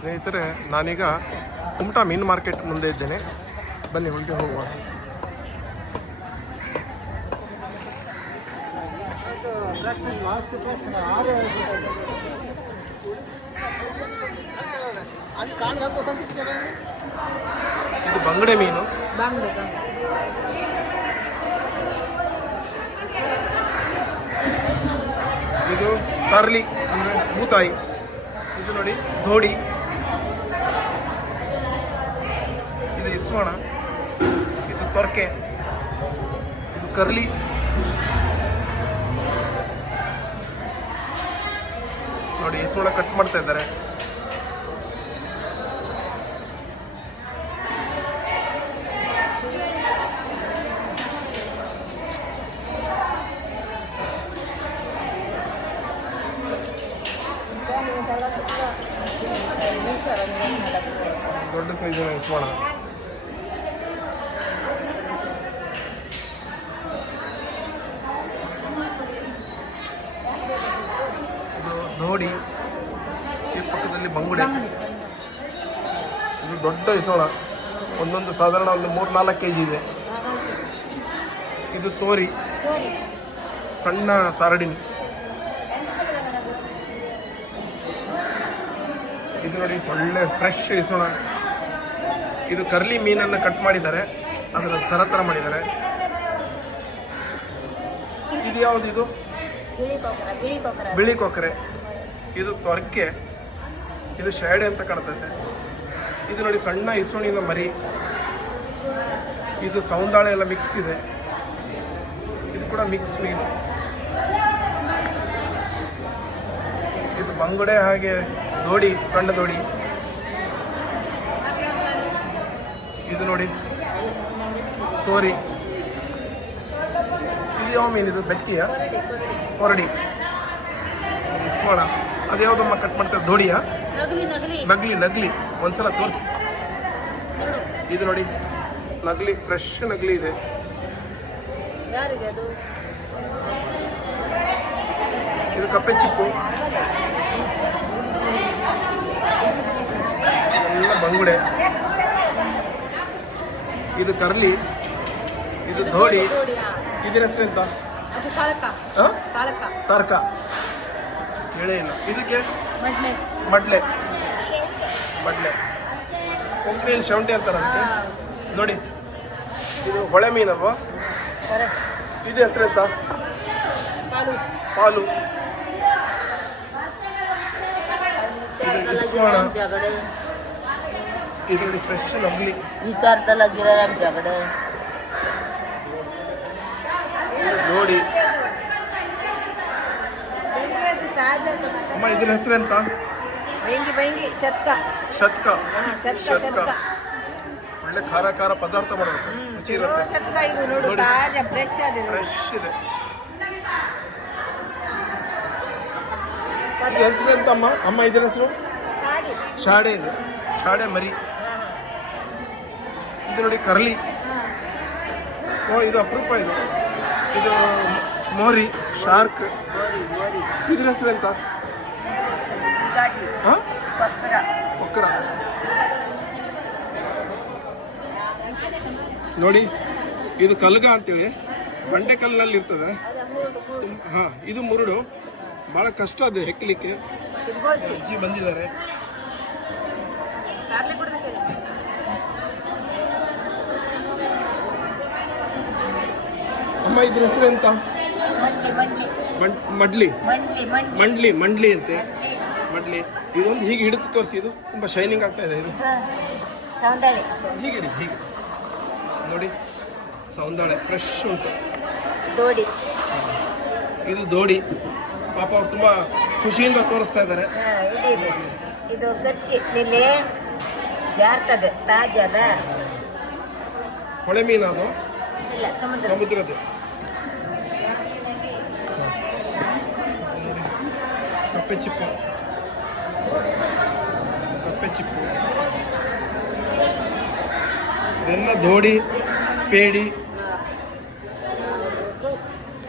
ಸ್ನೇಹಿತರೆ, ನಾನೀಗ ಕುಮಟಾ ಮೀನು ಮಾರ್ಕೆಟ್ ಮುಂದೆ ಇದ್ದೇನೆ. ಬನ್ನಿ ಒಳಗೆ ಹೋಗುವ. ಇದು ಬಂಗಡೆ ಮೀನು. ಇದು ತರ್ಲಿ, ಅಂದರೆ ಬೂತಾಯಿ ಇದು ನೋಡಿ, ಧೋಡಿ. ಇದು ಇದು ತೊರಕೆ. ಇದು ಕರ್ಲಿ. ನೋಡಿ ಇಸ್ವಾಣ ಕಟ್ ಮಾಡ್ತಾ ಇದ್ದಾರೆ. ದೊಡ್ಡ ಸೈಜಿನ ಇಸ್ವಾಣ ಇದು ನೋಡಿ ಈ ಪಕ್ಕದಲ್ಲಿ ಬಂಗುಡೆ. ಇದು ದೊಡ್ಡ ಇಸೋಣ ಒಂದೊಂದು ಸಾಧಾರಣ ಒಂದು ಮೂರು ನಾಲ್ಕು ಕೆ ಜಿ ಇದೆ. ಇದು ತೋರಿ. ಸಣ್ಣ ಸಾರಡಿನಿ. ಇದು ನೋಡಿ ಒಳ್ಳೆ ಫ್ರೆಶ್ ಇಸೋಣ ಇದು ಕರ್ಲಿ ಮೀನನ್ನು ಕಟ್ ಮಾಡಿದ್ದಾರೆ. ಅದರ ಸರ ಥರ ಮಾಡಿದ್ದಾರೆ. ಇದು ಯಾವುದು ಇದು? ಬಿಳಿ ಕೊಕ್ಕರ. ಇದು ತೊರಕೆ, ಇದು ಶೇಡೆ ಅಂತ ಕಾಣ್ತೈತೆ. ಇದು ನೋಡಿ ಸಣ್ಣ ಇಸುಣಿನ ಮರಿ. ಇದು ಸೌಂದಾಳೆ ಎಲ್ಲ ಮಿಕ್ಸ್ ಇದೆ. ಇದು ಕೂಡ ಮಿಕ್ಸ್ ಮೀನು. ಇದು ಬಂಗುಡೆ ಹಾಗೆ ದೋಡಿ, ಸಣ್ಣ ದೋಡಿ. ಇದು ನೋಡಿ ತೋರಿ. ಇದು ಯಾವ ಮೀನು? ಇದು ಬೆಟ್ಟಿಯ? ಹೊರಡಿ ಇಸ್ವಾಣ ಅದು ಯಾವುದಮ್ಮ ಕಟ್ ಮಾಡ್ತಾರೆ? ದೋಡಿಯ ನಗಲಿ ನಗಲಿ. ಒಂದ್ಸಲ ತೋರಿಸಿ. ಇದು ನೋಡಿ ನಗ್ಲಿ ಫ್ರೆಶ್ ನಗ್ಲಿ ಇದೆ. ಇದು ಕಪ್ಪೆ ಚಿಪ್ಪು. ಎಲ್ಲ ಬಂಗುಡೆ. ಇದು ಕರ್ಲಿ. ಇದು ಧೋಡಿ? ಇದರ ಹೆಸರು ಎಂತ? ತರ್ಕ. ಹೇಳೇ ಇಲ್ಲ. ಇದಕ್ಕೆ? ಮಡ್ಲೆ. ಮಡ್ಲೆ. ಕೊಂಕಣಿಯಲ್ಲಿ ಶೌಂಟಿ ಅಂತಾರಂತೆ ನೋಡಿ ಇದು ಹೊಳೆ ಮೀನಲ್ವಾ? ಇದು ಹೆಸರೆಂತ ಪಾಲು. ಇದು ನೋಡಿ ಫ್ರೆಶ್ ನಂಬಲಿ ಈ ಥರದ್ದೆಲ್ಲ ಗಿರ ಜಗಡೆ. ನೋಡಿ ಅಮ್ಮ ಇದ್ರ ಹೆಸರು ಎಂತ? ಬೆಂಗಿ ಬೆಂಗಿ ಶತಕ. ಶತ್ಕ. ಶತಕ ಒಳ್ಳೆ ಖಾರ ಖಾರ ಪದಾರ್ಥ ಮಾಡಬೇಕು ರುಚಿ ಇರುತ್ತೆ. ಶತಕ ಇದು ನೋಡು. ತಾಜಾ ಫ್ರೆಶ್ ಇದೆ. ನೋಡಿ. ಫ್ರೆಶ್ ಇದೆ ಇದು ಹೆಸರು ಎಂತ ಅಮ್ಮ? ಅಮ್ಮ ಇದ್ರ ಹೆಸರು? ಶಾಡೆ ಇದೆ. ಶಾಡೆ ಮರಿ. ಇದು ನೋಡಿ ಕರ್ಲಿ. ಓ ಇದು ಅಪರೂಪ ಇದು. ಇದು ಮೋರಿ, ಶಾರ್ಕ್. ಇದ್ರ ಹೆಸರು ಎಂತ? ನೋಡಿ, ಇದು ಕಲ್ಗ ಅಂತೇಳಿ. ಬಂಡೆ ಕಲ್ಲಿನಲ್ಲಿ ಇರ್ತದೆ. ಹಾ, ಇದು ಮುರುಡು. ಬಹಳ ಕಷ್ಟ ಅದು ಹೆಕ್ಕಲಿಕ್ಕೆ ಅಜ್ಜಿ ಬಂದಿದ್ದಾರೆ. ಅಮ್ಮ, ಇದ್ರ ಹೆಸರು ಎಂತ? ಮಡ್ಲಿ. ಮಂಡ್ಲಿ ಮಂಡ್ಲಿ. ಅಂತೆ. ಮಡ್ಲಿ. ಇದೊಂದು ಹೀಗೆ ಹಿಡಿದು ತೋರಿಸಿ ಇದು ತುಂಬಾ ಶೈನಿಂಗ್ ಆಗ್ತಾ ಇದೆ ಇದು. ಹೀಗೆ ಹೀಗೆ. ನೋಡಿ ಸೌಂದಾಳೆ ಫ್ರೆಶ್ ಉಂಟು. ದೋಡಿ. ಇದು ದೋಡಿ. ಪಾಪ ಅವ್ರು ತುಂಬಾ ಖುಷಿಯಿಂದ ತೋರಿಸ್ತಾ ಇದ್ದಾರೆ. ಇದು ಕಚ್ಚಿ ಇಲ್ಲಿ ಜಾರ್ತದೆ ತಾಜದ. ಹೊಳೆ ಮೀನು ಅದು. ಇಲ್ಲ ಸಮುದ್ರ. ಸಮುದ್ರದ್ದು. ಕಪ್ಪೆ ಚಿಪ್ಪು ಕಪ್ಪೆ ಚಿಪ್ಪು ಇದೆಲ್ಲ ದೋಡಿ ಪೇಡಿ.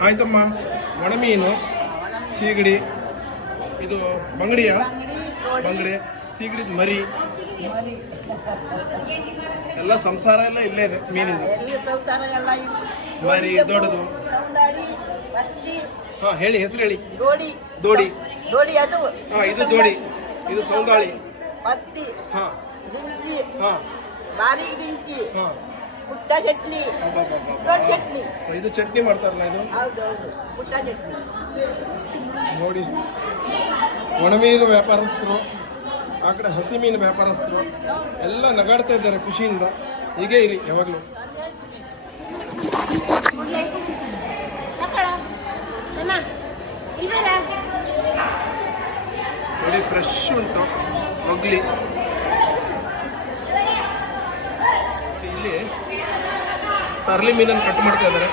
ಆಯ್ತಮ್ಮ ಒಣಮೀನು ಸೀಗಡಿ. ಇದು ಬಂಗಡಿಯ? ಬಂಗಡಿ ಸೀಗಡಿದ ಮರಿ ಮರಿ. ಎಲ್ಲ ಸಂಸಾರ ಎಲ್ಲ ಇಲ್ಲೇ ಇದೆ ಮೀನಿಂದ. ಎಲ್ಲಿ ಸಂಸಾರ ಎಲ್ಲ ಇದು ಮರಿ ದೊಡ್ಡದು. ಸೌಂದಾಡಿ ಹಾ ಹೇಳಿ ಹೆಸರು ಹೇಳಿ. ದೋಡಿ ದೋಡಿ ದೋಡಿ ಅದು. ಹಾ ಇದು ದೋಡಿ ಇದು ಸೌಂದಾಳಿ. ಪತ್ತಿ ಹಾ. ದಿಂಚಿ ಹಾ. ಬಾರಿ ದಿಂಚಿ ಹಾ. ಪುಟ್ಟ ಚಟ್ನಿ. ದೊಡ್ಡ ಚಟ್ನಿ. ಇದು ಚಟ್ನಿ ಮಾಡ್ತಾರಲ್ಲ ಇದು? ಹೌದು ಹೌದು. ಪುಟ್ಟ ಚಟ್ನಿ. ನೋಡಿ. ಒಣಮೀನು ವ್ಯಾಪಾರಸ್ಥರು. ಆ ಕಡೆ ಹಸಿ ಮೀನು ವ್ಯಾಪಾರಸ್ಥರು ಎಲ್ಲ ನಗಾಡ್ತಾ ಇದ್ದಾರೆ ಖುಷಿಯಿಂದ. ಹೀಗೆ ಇರಿ ಯಾವಾಗಲೂ. ನೋಡಿ ಫ್ರೆಶ್ ಉಂಟು ಮೊಗ್ಲಿ ಇಲ್ಲಿ ತರ್ಲಿ ಮೀನನ್ನು ಕಟ್ ಮಾಡ್ತಾ ಇದ್ದಾರೆ.